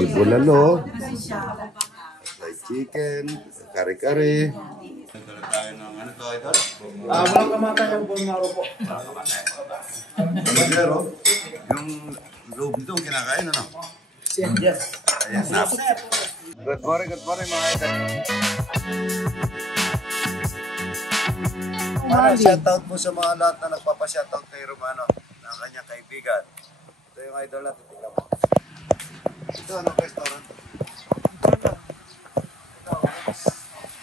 may bulalo, fried chicken, kare-kare. Nagdala tayo ng ano to, idol? Walang kamatay ang buong maro po. Pero, yung loob nito kinakain, ano? Yes. Ayan, good morning mga idol. Shoutout po sa mga lahat na nagpapa-shoutout kay Romano ng kanyang kaibigan. Ito yung idol natin, tingnan mo. Ito, anong restaurant?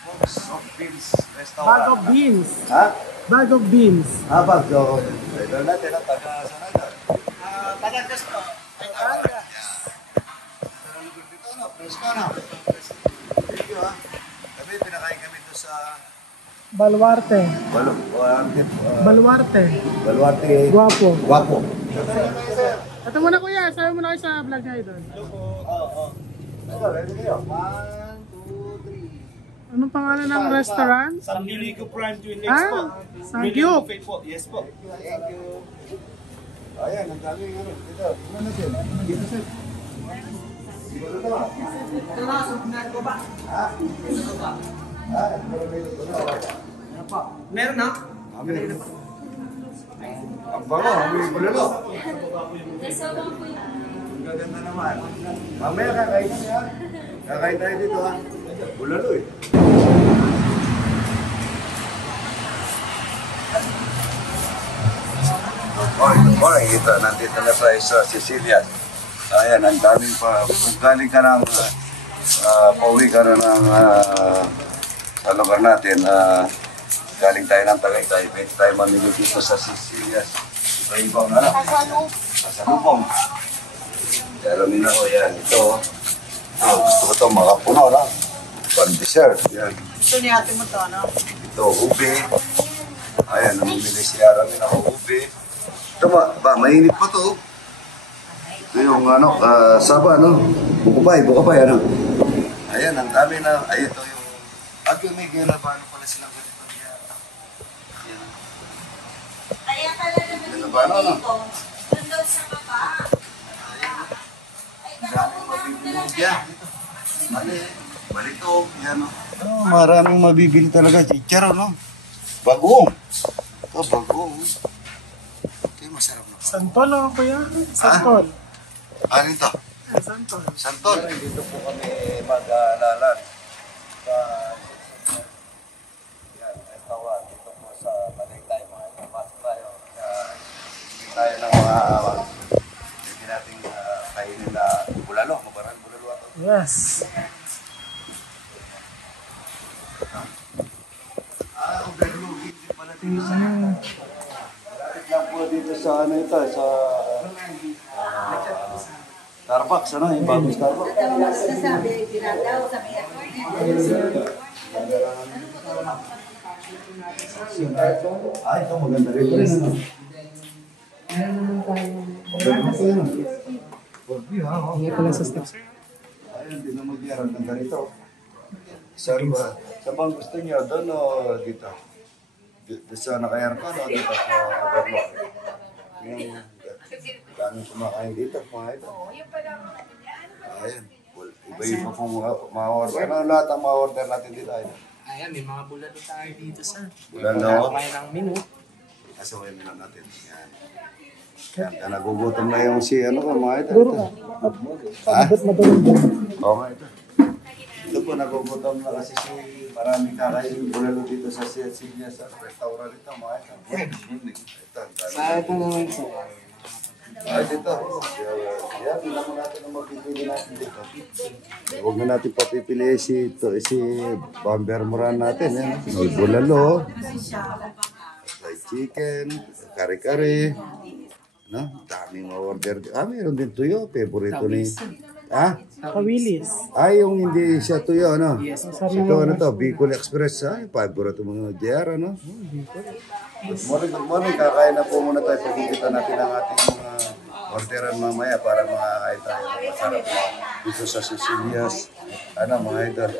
Box of Beans Restaurant. Bag of beans. Ha? Bag of beans. Bag of idol natin, ang taga saan idol? Tagandas po. Dito, ano? Presko, ano? Thank you, ha? Kami, pinakain kami doon sa Baluarte. Baluarte. Guwapo. Guwapo. Ito muna kuya, sabi mo na kayo sa vlog niya doon. Ito, ready kayo? 1, 2, 3. Anong pangalan ng restaurant? Samgyup Prime Twin Lakes po. Samgyup. Yes po. Thank you. Ayan, ang daming ano. Dito, ano natin? Dito, sir. Dito ba? Dito ba? Ha? Dito ba? Meron na? Ang bango, may bulalo. Ang gaganda naman. Mamaya kakain kami, ha? Kakain tayo dito, ha? Bulalo, eh. Morning. Ito, nandito na tayo sa Sicilia. Ayan, ang daming pa. Kung galing ka ng pauwi ka na ng sa lugar natin, galing tayo ng Tagaytay. Pwede tayo mamili dito sa Sicilia. Iba-ibang ano? Kasalubong. Pero nila ko yan. Ito, gusto ko ito makapuno, no? Pan-dessert. Yan. Ito ni ate mo to, ano? Ito, ube. Ayan, namimili si Aramin ako ube. Ito ba, mainit pa to. Ito yung ano, saba, no? Bukupay, ano? Ayan, ang dami na, ay ito yung, may gila ba, ano pala silang ganito niya? Ayan. Kaya talaga Gila ba, ano? doon daw sa baba. Ayan. Ang daming mabibili yan. Balito, yan, no? Oh, maraming mabibili talaga, chicharo, no? Bagong. Ito, bagong. Ito yung masarap na. Santol ako kuya. Santol. Ano ito? Santol. Santol. Dito po kami mag-aalalan. Yan, ito dito po sa Tagaytay, mga kapasok tayo. Hindi tayo ng mga hindi natin kainin na bulalo. Mabarang bulalo ato. Yes. Overlooking din pala dito sa malapit lang po dito sa ano ito, sa Starbucks, ano? Yung bagong Starbucks. Sabi, ginagaw sa may Ay, ito maganda rin. Ano? Maganda po yun. Hindi pala sa steps. Ayun, hindi na mag-iarang ng ganito. Saan ba? Saan bang gusto niyo? Doon o dito? Dito sa naka-aircon o dito sa overlock? Yung daming kumakain dito, mga ito. Ayan. Iba-iba pong ma-order. Ano lahat ang ma-order natin dito? Ayan, may mga bulalo tayo dito sa. Bulalo. Kaya ng menu. Kasawain nila natin. Yan. Yan, nagugutom na yung si ano ka, mga ito. Siguro ka. Pagbat matulog dyan. Oo nga ito. Ito po, nagugutom na kasi si maraming kakain bulalo dito sa Sicilia sa restaurant ito, mga ito. Ito, Sa ito naman sa. ay, dito. Yan, bilang mo natin ang mapipili natin dito. Huwag na natin papipili si Bamber Moran natin. Yan. May bulalo, fried chicken, kare-kare. No? Daming order. Mayroon din tuyo. Favorito ni... Kawilis. Yung hindi siya tuyo, ano? Yes. Ito, ano to? Bicol Express. Favorito mga JR, ano? Good morning. Kakain na po muna tayo. Pagkikita natin ang ating mga orderan mamaya para makakain tayo. Masarap dito sa Sicilias. Ano, mga idol?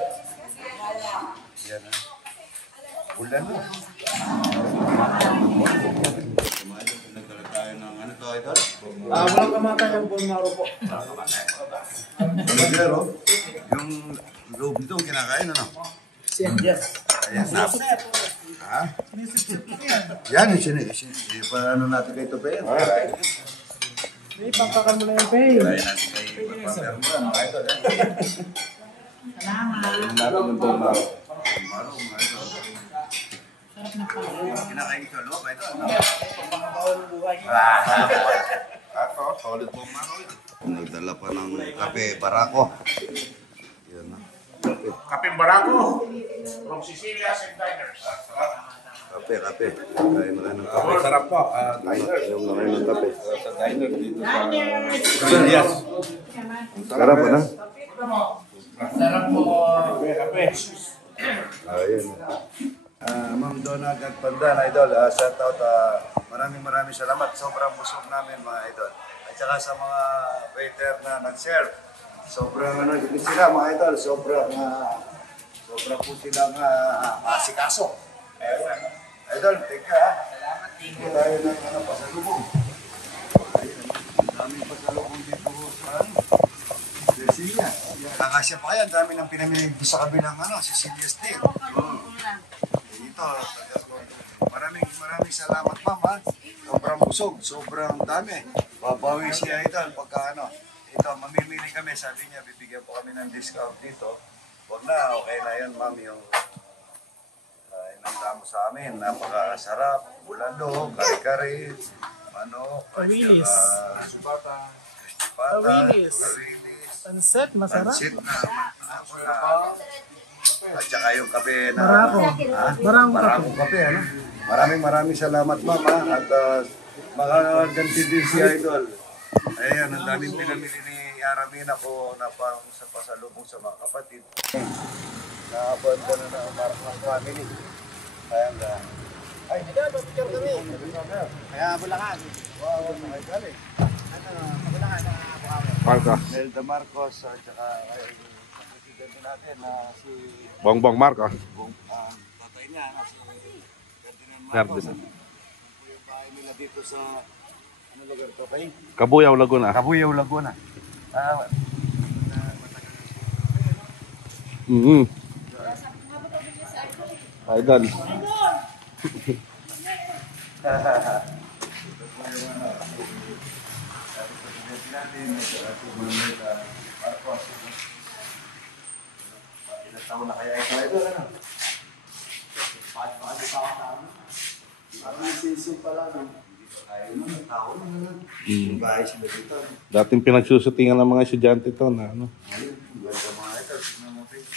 Yan, ha? Ulan, no? Nagdala tayo ng ano to, Idol? Walang kamatay ang bone marrow po. Pero, yung loob nito, kinakain, ano? Yes. Ayan, ha? Yan, paano natin kay Tope? Hey, pampakan mo na yung pay. Kaya natin kay Paperman, mga idol. Salamat. Natin yung bone marrow. Bone marrow, mga idol. Kinakain ito, loob, idol. Ako, solid bone marrow yun. Nagdala pa ng kape, barako. Yan na. Kapeng Barako from Sicilia and Diners. Kape. Kain na kayo ng kape. Sarap po. Yung na kayo ng kape. Sa diner dito sa Yes. Sarap na. Sarap po. Kape. Ayun. Ma'am Donna Gatpandan, idol. Shout out. Maraming salamat. Sobrang busog namin, mga idol. At saka sa mga waiter na nag-serve. Sobrang hindi sila, mga idol. Sobrang po silang asikaso. Idol, thank you, ha. Salamat, thank you. Tayo ng pasalubong. Ayun, ang daming pasalubong dito sa Cecilia. Nakasya pa kaya, ang dami ng pinamili sa kabilang Cecilia Steel. Dito, maraming salamat, ma'am, ha. Sobrang busog, sobrang dami. Babawi siya, idol, pagka ito, mamimili kami, sabi niya, bibigyan po kami ng discount dito. Huwag na, okay na yan, ma'am, yung inanda mo sa amin. Napakasarap, bulalo, kari-kari, manok, Kawilis. Stipata, Kawilis. Pansit, masarap. pansit na, at saka yung kape na, Barako. Barako kape. Barako kape, ano? Maraming salamat, ma'am, ha? At makaganti din si Idol. Ayan, ang daming pinamili ni Aramina ko na pang sa pasalubong sa mga kapatid. Naabot ko na ang Marcos family. Kaya nga. Ay, picture kami. Kaya Bulacan. Wow, mga galing. Bulacan na Marcos. Nelda Marcos at saka kay presidente natin na si Bongbong Marcos. tatay niya na si Ferdinand Marcos. Ferdinand. Yung bahay nila dito sa ano lugar to kay Kabuyaw, Laguna. Kabuyaw, Laguna. Idol. Ilang taon na kaya ito? Ito, ano? Parang sisig pa lang. Ayaw mo, taon na. Yung bahay sila dito. Dating pinagsusutingan ng mga estudyante to na ano. Ayun, ganda mga ito. Tignan mo, Pete.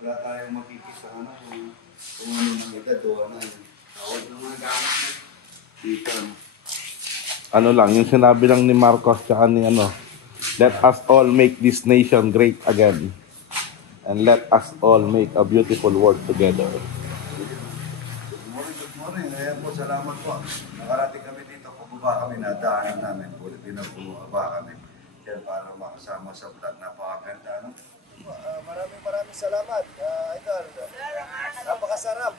Wala tayong makikita kung ano nang edad o ano. Tawag ng mga gamit na dito. Ano lang, yung sinabi lang ni Marcos tsaka ni let us all make this nation great again. And let us all make a beautiful world together. Good morning. Ayan po, salamat po. Nakarating kami dito, pababa kami, nadaanan namin. Bulit din ang bumaba kami. Yan para makasama sa vlog. Napakaganda, no? Maraming salamat, Idol. Napakasarap.